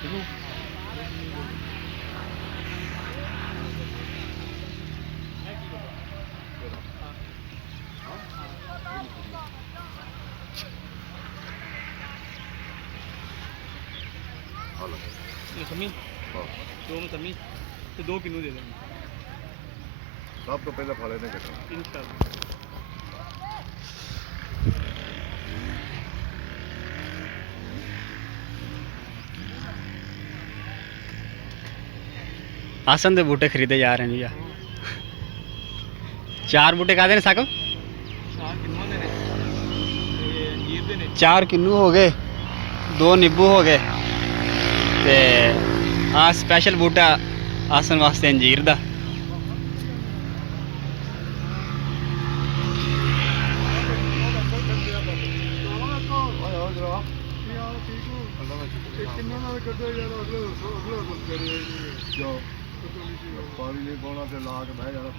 मौसमी दो मौसमी तो 2 किलो दे देंगे सब तो पहले फल ने कटना इंशाल्लाह। आसन के बूटे खरीदे जा रहे हैं जी। 4 बूटे का देने साकब 4 किन्नू हो गए, 2 नींबू हो गए ते आ स्पैशल बूटा आसन वास्ते अंजीर दा। पानी नहीं पाना तो ला के बह जाना